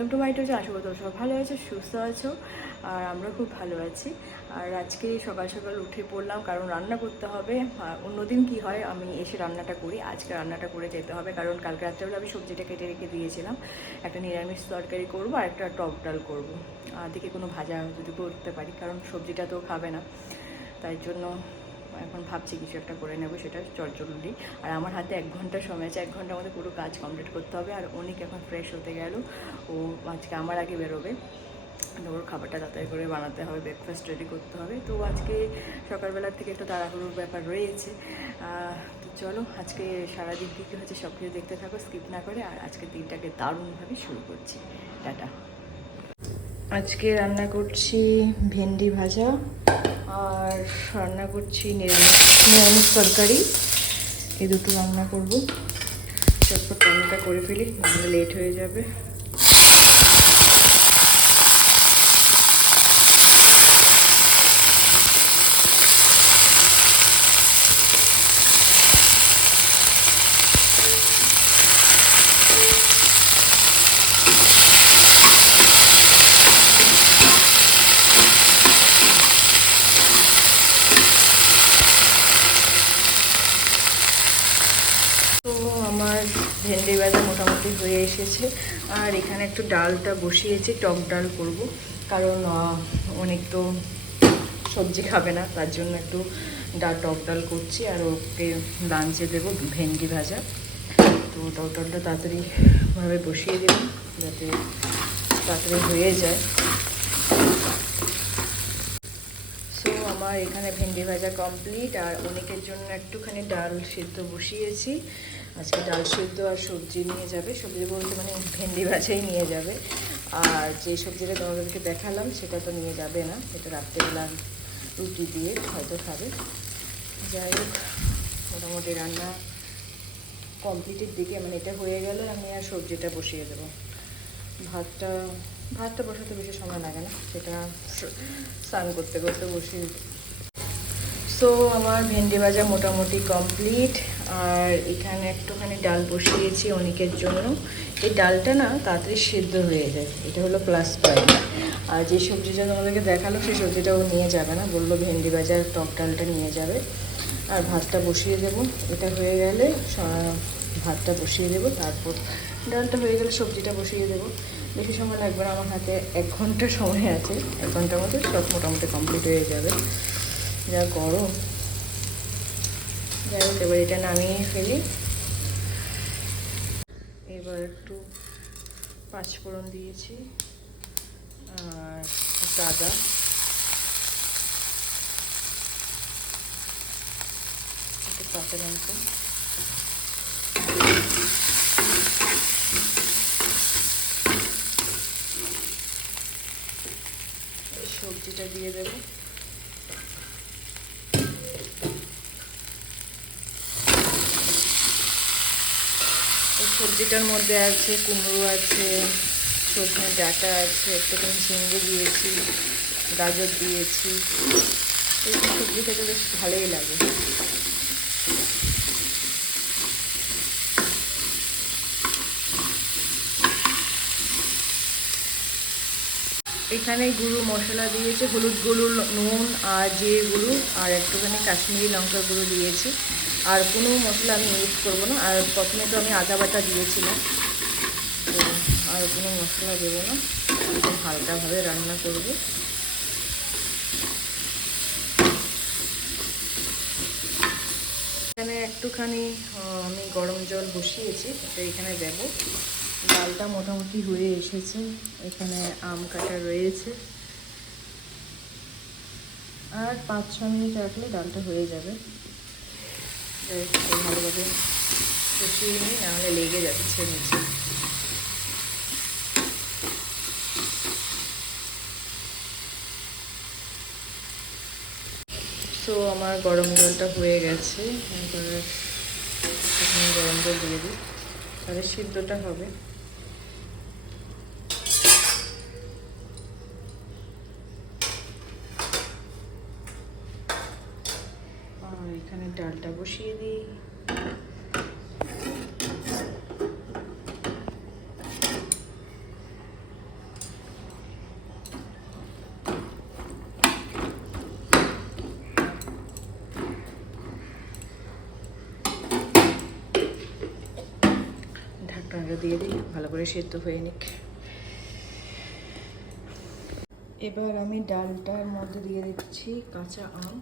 Welcome to my channel. আশা করি তোমরা সবাই ভালো আছো, সুস্থ আছো, আর আমরা খুব ভালো আছি। আর আজকে সকাল সকাল উঠে পড়লাম, কারণ রান্না করতে হবে। অন্যদিন কি হয়, আমি এসে রান্নাটা করি, আজকে রান্নাটা করে যেতে হবে, কারণ কালকে রাত্রেবেলা আমি সবজিটা কেটে রেখে দিয়েছিলাম। একটা নিরামিষ তরকারি করবো আর একটা টক ডাল করবো, আর দিকে কোনো ভাজা যদি করতে পারি, কারণ সবজিটা তো খাবে না, তাই জন্য এখন ভাবছি কিছু একটা করে নেবো, সেটা চটজলদি। আর আমার হাতে 1 ঘন্টা সময় আছে, 1 ঘন্টার মধ্যে পুরো কাজ কমপ্লিট করতে হবে। আর অনেক এখন ফ্রেশ হতে গেল, ও আজকে আমার আগে বেরোবে, ওর খাবারটা তাড়াতাড়ি করে বানাতে হবে, ব্রেকফাস্ট রেডি করতে হবে। তো আজকে সকালবেলার থেকে একটু তাড়াহুড়োর ব্যাপার রয়েছে। তো চলো, আজকে সারাদিন কী কী হচ্ছে সব কিছু দেখতে থাকো, স্কিপ না করে। আর আজকে দিনটাকে দারুণভাবে শুরু করছি। টাটা। আজকে রান্না করছি ভেন্ডি ভাজা, আর রান্না করছি নিরামিষ তরকারি। এই দুটো রান্না করবো, চটপট রান্নাটা করে ফেলি, নাহলে লেট হয়ে যাবে। তো আমার ভেন্ডি ভাজা মোটামুটি হয়ে এসেছে, আর এখানে একটু ডালটা বসিয়েছি, টক ডাল করব, কারণ অনেক তো সবজি খাবে না, তার জন্য একটু টক ডাল করছি। আর ওকে লাঞ্চে দেবো ভেন্ডি ভাজা। তো টক ডালটা তাড়াতাড়িভাবে বসিয়ে দেবো, যাতে তাড়াতাড়ি হয়ে যায়। সো আমার এখানে ভেন্ডি ভাজা কমপ্লিট, আর অনেকের জন্য একটুখানি ডাল সিদ্ধ বসিয়েছি। আজকে ডাল সিদ্ধ আর সবজি নিয়ে যাবে, সবজি বলতে মানে ভেন্ডি ভাজাই নিয়ে যাবে। আর যে সবজিটা তোমাদেরকে দেখালাম সেটা তো নিয়ে যাবে না, সেটা রাত্রেবেলা রুটি দিয়ে হয়তো খাবে। যাই হোক, মোটামুটি রান্না কমপ্লিটের দিকে, মানে এটা হয়ে গেলে আমি আর সবজিটা বসিয়ে দেবো। ভাতটা বসাতে বেশি সময় লাগে না, সেটা স্নান করতে করতে বসিয়ে। সো আমার ভেন্ডি ভাজা মোটামুটি কমপ্লিট, আর এখানে একটুখানি ডাল বসিয়েছি অনেকের জন্য। এই ডালটা না তাড়াতাড়ি সিদ্ধ হয়ে যায়, এটা হলো প্লাস পয়েন্ট। আর যে সবজিটা তোমাদেরকে দেখালো সেই সবজিটাও নিয়ে যাবে না, বললো ভেন্ডি ভাজার টক ডালটা নিয়ে যাবে। আর ভাতটা বসিয়ে দেবো, এটা হয়ে গেলে ভাতটা বসিয়ে দেবো, তারপর ডালটা হয়ে গেলে সবজিটা বসিয়ে দেবো। বেশি সময় লাগবে না, আমার হাতে 1 ঘন্টা সময় আছে, 1 ঘন্টার মধ্যে সব মোটামুটি কমপ্লিট হয়ে যাবে। যা গরম। যাই হোক, এবার এটা নামিয়ে ফেলি। এবার একটু 5 ফোড়ন দিয়েছি, আর একটু আদা, একটু কাঁচা লঙ্কা, সবজিটা দিয়ে দেবো। সবজিটার মধ্যে আছে কুমড়ো আছে, সজনে ডাঁটা আছে, একটুখানি ঝিঙ্গে দিয়েছি, গাজর দিয়েছি। এই সবজি খেতে বেশ ভালোই লাগে। এখানে গুঁড়ো মশলা দিয়েছে, হলুদ গুঁড়ো, নুন আর জিরে গুঁড়ো, আর একটুখানি কাশ্মীরি লঙ্কা গুঁড়ো দিয়েছি। আর কোনো মশলা আমি ইউজ করবো না। আর প্রথমে তো আমি আদা বাটা দিয়েছিলাম, তো আর কোনো মশলা দেবো না, একদম হালকাভাবে রান্না করবো। এখানে একটুখানি আমি গরম জল বসিয়েছি, তো এখানে দেবো। ডালটা মোটামুটি হয়ে এসেছে, এখানে আম কাটা রয়েছে, আর 5-6 মিনিট রাখলে ডালটা হয়ে যাবে। ভালোভাবে কষিয়ে নিই, নাহলে লেগে যাচ্ছে নিচে। তো আমার গরম জলটা হয়ে গেছে, এবারে এখানে গরম জল দিয়ে দিই, তাহলে সিদ্ধটা হবে। আর এখানে ডালটা বসিয়ে দিই। টমেটো দিয়ে দিই, ভালো করে সেদ্ধ হয়ে নিক। এবার আমি ডালটার মধ্যে দিয়ে দিচ্ছি কাঁচা আম।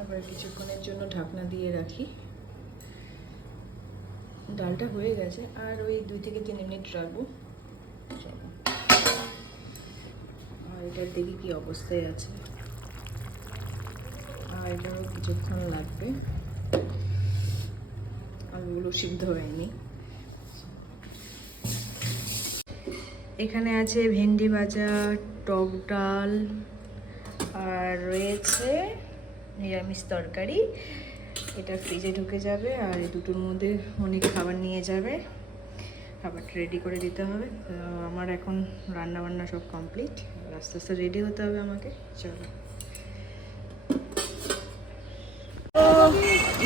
আবার কিছুক্ষণের জন্য ঢাকনা দিয়ে রাখি। ডালটা হয়ে গেছে, আর ওই 2 থেকে 3 মিনিট রাখবো। আর এটার দেখি কি অবস্থায় আছে। আর এটারও কিছুক্ষণ লাগবে, আলুগুলো সিদ্ধ হয়নি। এখানে আছে ভেন্ডি ভাজা, টক ডাল, আর রয়েছে নিরামিষ তরকারি। এটা ফ্রিজে ঢুকে যাবে, আর এই দুটোর মধ্যে অনেক খাবার নিয়ে যাবে। খাবারটা রেডি করে দিতে হবে। তো আমার এখন রান্না বান্না সব কমপ্লিট, আস্তে আস্তে রেডি হতে হবে আমাকে। চলো,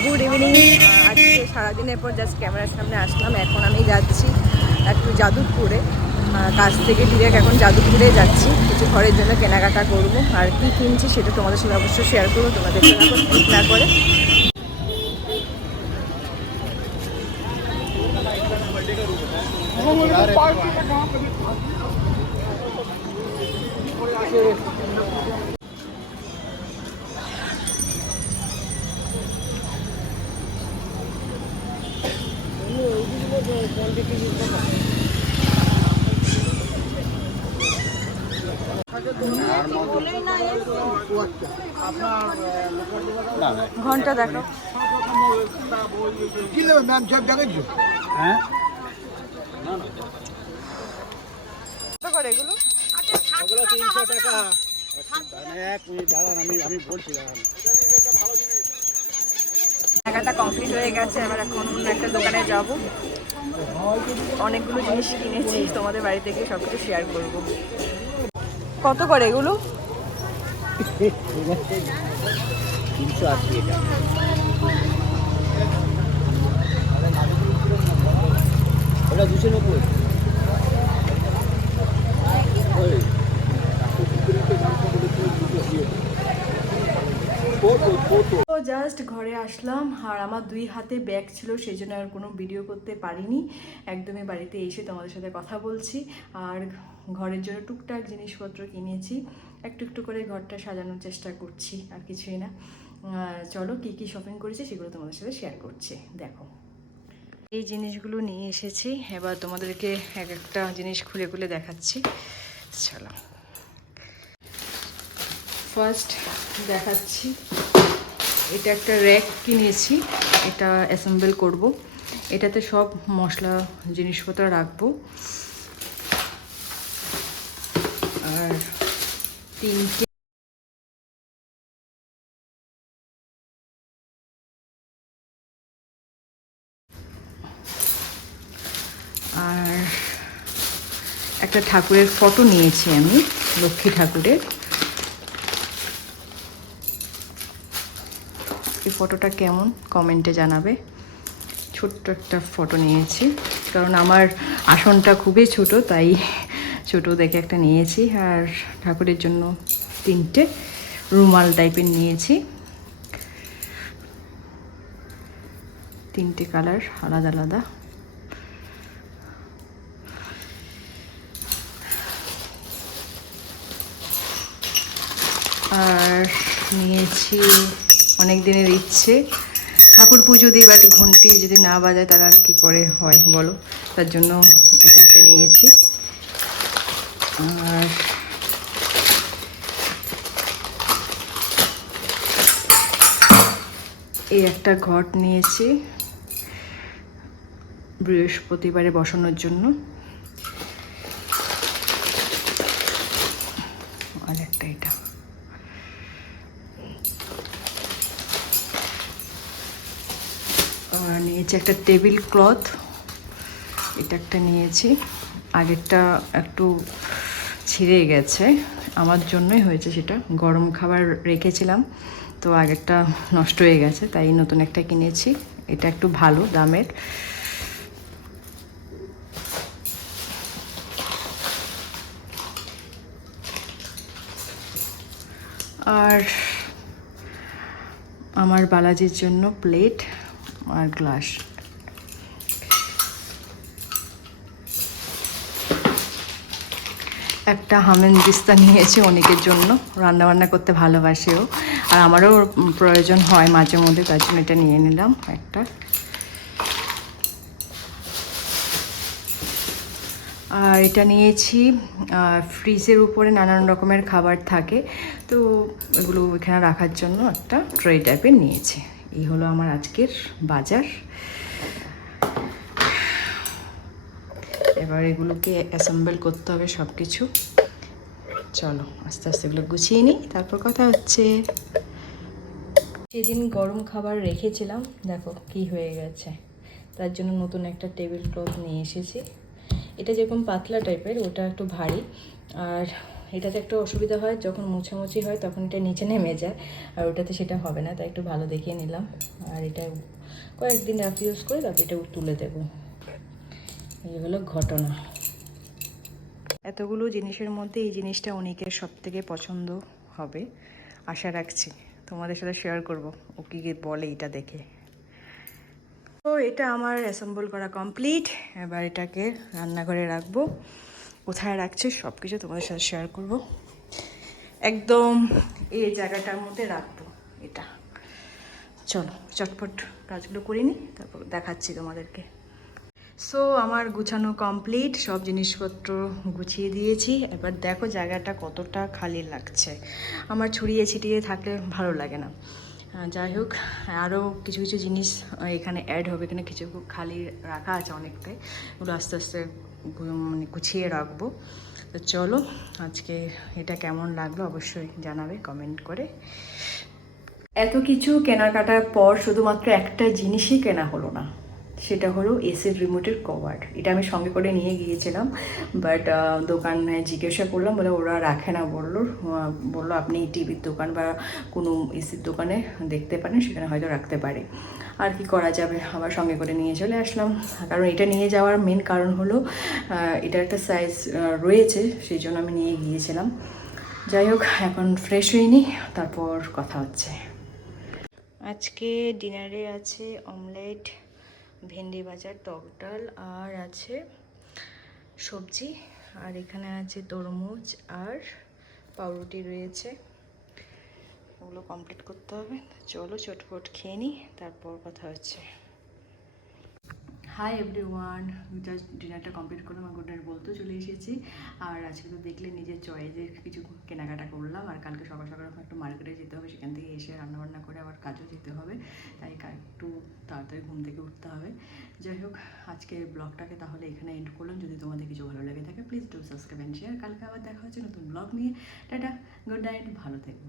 গুড ইভিনিং। আজকে সারাদিনের পর জাস্ট ক্যামেরার সামনে আসলাম। এখন আমি যাচ্ছি একটু যাদবপুরে, কাছ থেকে ডিরেক্ট এখন যাদবপুরে যাচ্ছি। কিছু ঘরের জন্য কেনাকাটা করবো, আর কি কিনছি সেটা তোমাদের সাথে অবশ্যই শেয়ার করবো। তোমাদের না করে ঘন্টা দেখো। কি নেবে ম্যাম, সব দেখাচ্ছো? হ্যাঁ, কত করে এগুলো? ওগুলো 300 টাকা। এক মিনিট দাঁড়ান, আমি বলছি দাঁড়ান। কেনাকাটা কমপ্লিট হয়ে গেছে। এবার এখন একটা দোকানে যাব, অনেকগুলো জিনিস কিনেছি, তোমাদের বাড়ি থেকে সব কিছু শেয়ার করবো। কত করে এগুলো? 380 এটা। ওটা 290। তো জাস্ট ঘরে আসলাম, আর আমার 2 হাতে ব্যাগ ছিল, সেই জন্য আর কোনো ভিডিও করতে পারিনি। একদমই বাড়িতে এসে তোমাদের সাথে কথা বলছি। আর ঘরের জন্য টুকটাক জিনিসপত্র কিনেছি, একটু একটু করে ঘরটা সাজানোর চেষ্টা করছি, আর কিছুই না। চলো, কি কি শপিং করেছি সেগুলো তোমাদের সাথে শেয়ার করছি। দেখো, এই জিনিসগুলো নিয়ে এসেছি, এবার তোমাদেরকে এক একটা জিনিস খুলে খুলে দেখাচ্ছি। চলো, ফার্স্ট দেখাচ্ছি। এটা একটা র্যাক কিনেছি, এটা অ্যাসেম্বল করব। এটাতে সব মশলা জিনিসপত্র রাখবো। আর 3টে আর একটা ঠাকুরের ফটো নিয়েছি আমি, লক্ষ্মী ঠাকুরের। এই ফটোটা কেমন কমেন্টে জানাবে। ছোট্ট একটা ফটো নিয়েছি, কারণ আমার আসনটা খুবই ছোট, তাই ছোট দেখে একটা নিয়েছি। আর ঠাকুরের জন্য 3টে রুমাল টাইপের নিয়েছি, 3টে কালার আলাদা আলাদা। আর নিয়েছি অনেক দিনের ইচ্ছে, ঠাকুর পুজো দিই, বাট ঘন্টি যদি না বাজায় তারা আর কী করে হয় বলো, তার জন্য এটা একটা নিয়েছি। আর এই একটা ঘট নিয়েছি বৃহস্পতিবারে বসানোর জন্য। আর একটা এটা। আর নিয়েছি একটা টেবিল ক্লথ, এটা একটা নিয়েছি। আগেরটা একটু ছিঁড়ে গেছে, আমার জন্যই হয়েছে, সেটা গরম খাবার রেখেছিলাম, তো আগেরটা নষ্ট হয়ে গেছে, তাই নতুন একটা কিনেছি। এটা একটু ভালো দামের। আর আমার বালাজির জন্য প্লেট আর গ্লাস। একটা হামেন দিস্তা নিয়েছি অনেকের জন্য, রান্নাবান্না করতে ভালোবাসেও আর আমারও প্রয়োজন হয় মাঝে মধ্যে, তার জন্য এটা নিয়ে নিলাম একটা। আর এটা নিয়েছি, ফ্রিজের উপরে নানান রকমের খাবার থাকে, তো এগুলো এখানে রাখার জন্য একটা ট্রে টাইপের নিয়েছি। এই হলো আমার আজকের বাজার। এবার এগুলোকে অ্যাসেম্বল করতে হবে সব কিছু। চলো আস্তে আস্তে এগুলো গুছিয়ে নিই, তারপর কথা হচ্ছে। সেদিন গরম খাবার রেখেছিলাম, দেখো কি হয়ে গেছে। তার জন্য নতুন একটা টেবিল ক্লথ নিয়ে এসেছি। এটা যেরকম পাতলা টাইপের, ওটা একটু ভারী। আর এটাতে একটু অসুবিধা হয়, যখন মোছামুছি হয় তখন এটা নিচে নেমে যায়, আর ওটাতে সেটা হবে না, তাই একটু ভালো দেখিয়ে নিলাম। আর এটা কয়েকদিন রাফ ইউজ করে তারপর এটা তুলে দেবো। এই হলো ঘটনা। এতগুলো জিনিসের মধ্যে এই জিনিসটা অনেকের সব থেকে পছন্দ হবে, আশা রাখছি। তোমাদের সাথে শেয়ার করব ও কী বলে এটা দেখে। তো এটা আমার অ্যাসেম্বল করা কমপ্লিট। এবার এটাকে রান্নাঘরে রাখবো। কোথায় রাখছে সব কিছু তোমাদের সাথে শেয়ার করব। একদম এই জায়গাটার মধ্যে রাখবো এটা। চলো চটপট কাজগুলো করে নিই, তারপর দেখাচ্ছি তোমাদেরকে। সো আমার গুছানো কমপ্লিট, সব জিনিসপত্র গুছিয়ে দিয়েছি। এবার দেখো জায়গাটা কতটা খালি লাগছে। আমার ছড়িয়ে ছিটিয়ে থাকলে ভালো লাগে না। যাই হোক, আরও কিছু কিছু জিনিস এখানে অ্যাড হবে, এখানে কিছু খালি রাখা আছে অনেকটাই, ওগুলো আস্তে আস্তে মানে গুছিয়ে রাখবো। তো চলো, আজকে এটা কেমন লাগলো অবশ্যই জানাবে কমেন্ট করে। এত কিছু কেনাকাটার পর শুধুমাত্র একটা জিনিসই কেনা হলো না, সেটা হলো এসির রিমোটের কভার। এটা আমি সঙ্গে করে নিয়ে গিয়েছিলাম, বাট দোকানে জিজ্ঞাসা করলাম, বলে ওরা রাখে না। বললো আপনি টিভির দোকান বা কোনো এসির দোকানে দেখতে পারেন, সেখানে হয়তো রাখতে পারে। আর কি করা যাবে, আবার সঙ্গে করে নিয়ে চলে আসলাম। কারণ এটা নিয়ে যাওয়ার মেন কারণ হলো এটার একটা সাইজ রয়েছে, সেই জন্য আমি নিয়ে গিয়েছিলাম। যাই হোক, এখন ফ্রেশ হয়ে নিই, তারপর কথা হচ্ছে। আজকে ডিনারে আছে অমলেট, ভেন্ডি ভাজা, টক ডাল, আর আছে সবজি, আর এখানে আছে তরমুজ আর পাউরুটি রয়েছে। ওগুলো কমপ্লিট করতে হবে। চলো চটপট খেয়ে নিই, তারপর কথা হচ্ছে। হাই এভরিওয়ান, জাস্ট ডিনারটা কমপ্লিট করলাম আর গুড নাইট বলতেও চলে এসেছি। আর আজকে তো দেখলে নিজের চয়েসের কিছু কেনাকাটা করলাম, আর কালকে সকাল সকাল একটু মার্কেটে যেতে হবে, সেখান থেকে এসে রান্নাবান্না করে আবার কাজও যেতে হবে, তাই একটু তাড়াতাড়ি ঘুম থেকে উঠতে হবে। যাই হোক, আজকে ব্লগটাকে তাহলে এখানে এন্ড করলাম। যদি তোমাদের কিছু ভালো লেগে থাকে please do subscribe and share. কালকে আবার দেখা হচ্ছে নতুন ব্লগ নিয়ে। টাটা, গুড নাইট, ভালো থেকো।